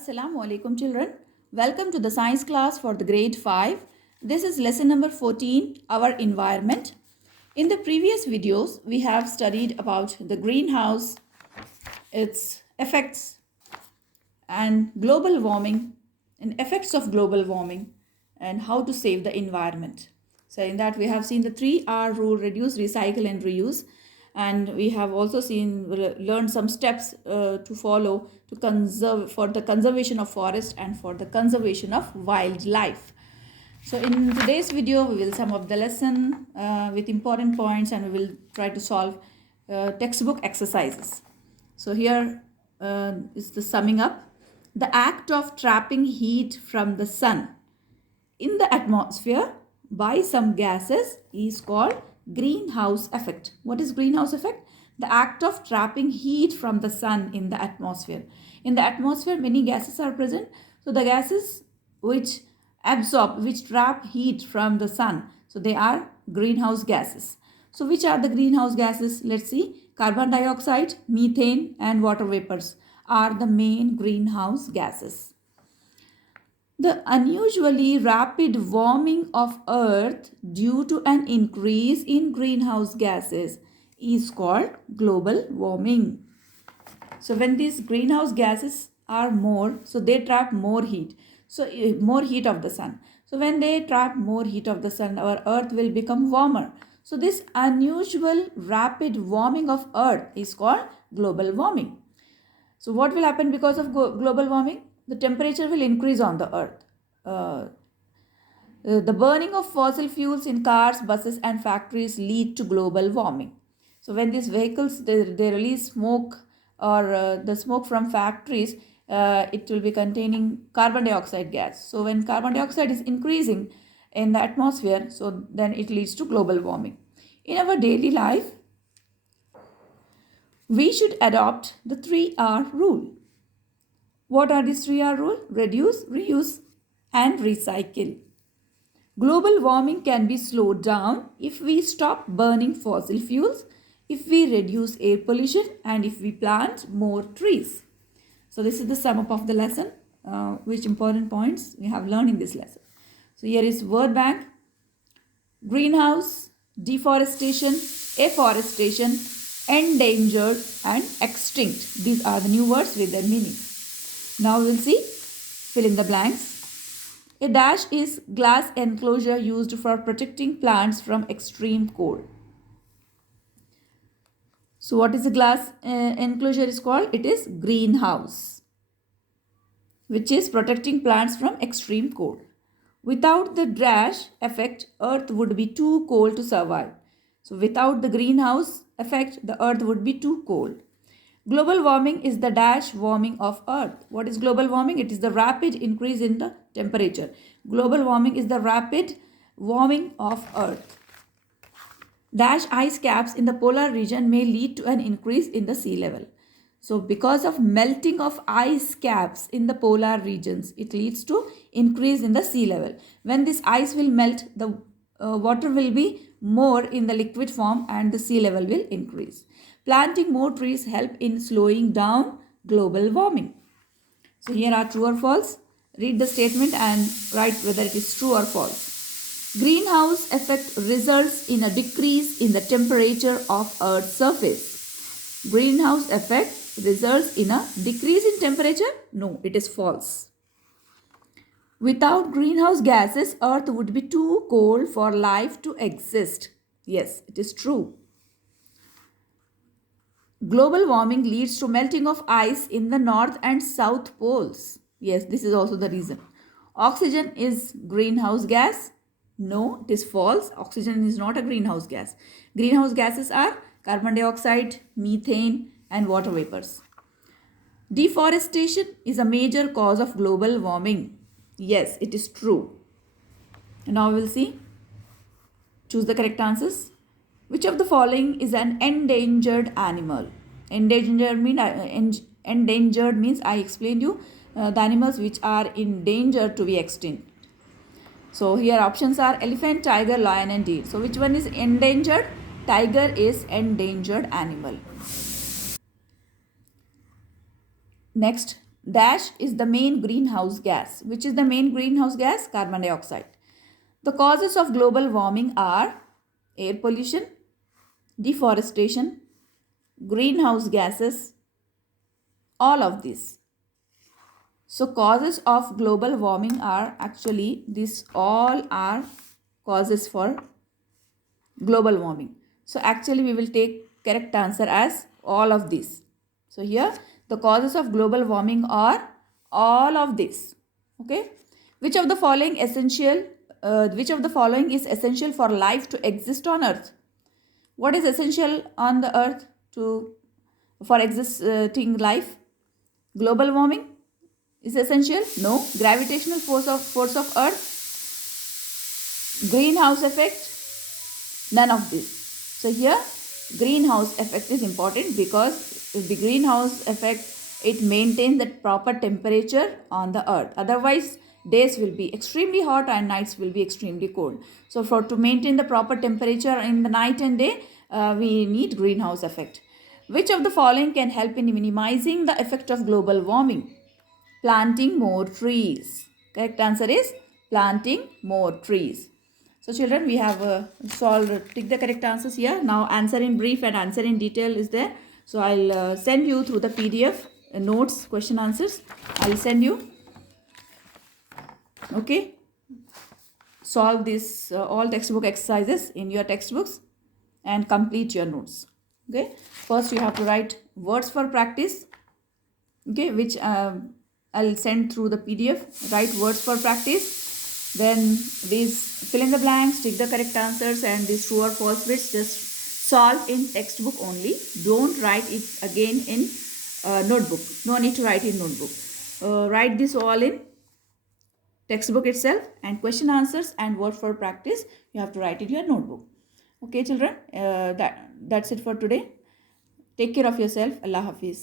Assalamu alaikum children. Welcome to the science class for the grade 5. This is lesson number 14, our environment. In the previous videos, we have studied about the greenhouse, its effects and global warming and effects of global warming and how to save the environment. So in that we have seen the 3R rule: reduce, recycle and reuse. And we have also learned some steps to follow to conserve for the conservation of forest and for the conservation of wildlife. So in today's video we will sum up the lesson with important points, and we will try to solve textbook exercises. So here is the summing up. The act of trapping heat from the sun in the atmosphere by some gases is called greenhouse effect. What is greenhouse effect? The act of trapping heat from the sun in the atmosphere. In the atmosphere, many gases are present. So the gases which trap heat from the sun, so they are greenhouse gases. So which are the greenhouse gases? Let's see. Carbon dioxide, methane and water vapors are the main greenhouse gases. The unusually rapid warming of Earth due to an increase in greenhouse gases is called global warming. So when these greenhouse gases are more, so they trap more heat. So more heat of the sun. So when they trap more heat of the sun, our Earth will become warmer. So this unusual rapid warming of Earth is called global warming. So what will happen because of global warming? The temperature will increase on the Earth. The burning of fossil fuels in cars, buses and factories lead to global warming. So when these vehicles, they release smoke, or the smoke from factories, it will be containing carbon dioxide gas. So when carbon dioxide is increasing in the atmosphere, so then it leads to global warming. In our daily life, we should adopt the 3R rule. What are these 3R rule? Reduce, reuse and recycle. Global warming can be slowed down if we stop burning fossil fuels, if we reduce air pollution and if we plant more trees. So this is the sum up of the lesson, which important points we have learned in this lesson. So here is word bank: greenhouse, deforestation, afforestation, endangered and extinct. These are the new words with their meaning. Now we will see, fill in the blanks. A dash is glass enclosure used for protecting plants from extreme cold. So what is the glass enclosure is called? It is greenhouse, which is protecting plants from extreme cold. Without the dash effect, Earth would be too cold to survive. So without the greenhouse effect, the Earth would be too cold. Global warming is the dash warming of Earth. What is global warming? It is the rapid increase in the temperature. Global warming is the rapid warming of Earth. Dash ice caps in the polar region may lead to an increase in the sea level. So because of melting of ice caps in the polar regions, it leads to increase in the sea level. When this ice will melt, the water will be more in the liquid form and the sea level will increase. Planting more trees help in slowing down global warming. So here are true or false. Read the statement and write whether it is true or false. Greenhouse effect results in a decrease in the temperature of Earth's surface. Greenhouse effect results in a decrease in temperature? No, it is false. Without greenhouse gases, Earth would be too cold for life to exist. Yes, it is true. Global warming leads to melting of ice in the north and south poles. Yes, this is also the reason. Oxygen is greenhouse gas? No, it is false. Oxygen is not a greenhouse gas. Greenhouse gases are carbon dioxide, methane and water vapors. Deforestation is a major cause of global warming. Yes, it is true. And now we will see. Choose the correct answers. Which of the following is an endangered animal? Endangered means I explained you the animals which are in danger to be extinct. So here options are elephant, tiger, lion and deer. So which one is endangered? Tiger is endangered animal. Next, dash is the main greenhouse gas. Which is the main greenhouse gas? Carbon dioxide. The causes of global warming are air pollution, deforestation, greenhouse gases, all of these. So causes of global warming are actually, these all are causes for global warming. So actually we will take correct answer as all of these. So here the causes of global warming are all of this. Okay. Which of the following is essential for life to exist on earth? What is essential on the earth for existing life? Global warming is essential? No. Gravitational force of earth? Greenhouse effect? None of this. So here greenhouse effect is important, because the greenhouse effect, it maintains that proper temperature on the earth. Otherwise days will be extremely hot and nights will be extremely cold. So to maintain the proper temperature in the night and day, we need greenhouse effect. Which of the following can help in minimizing the effect of global warming? Planting more trees. Correct answer is planting more trees. So children, we have tick the correct answers here. Now answer in brief and answer in detail is there. So I'll send you through the PDF notes, question answers. I'll send you. Okay. Solve this all textbook exercises in your textbooks and complete your notes. Okay. First you have to write words for practice. Okay, which I'll send through the PDF. Write words for practice. Then these fill in the blanks, tick the correct answers, and these true or false bits just solve in textbook only. Don't write it again in notebook. No need to write in notebook. Write this all in textbook itself, and question answers and word for practice you have to write in your notebook. Okay children, that's it for today. Take care of yourself. Allah Hafiz.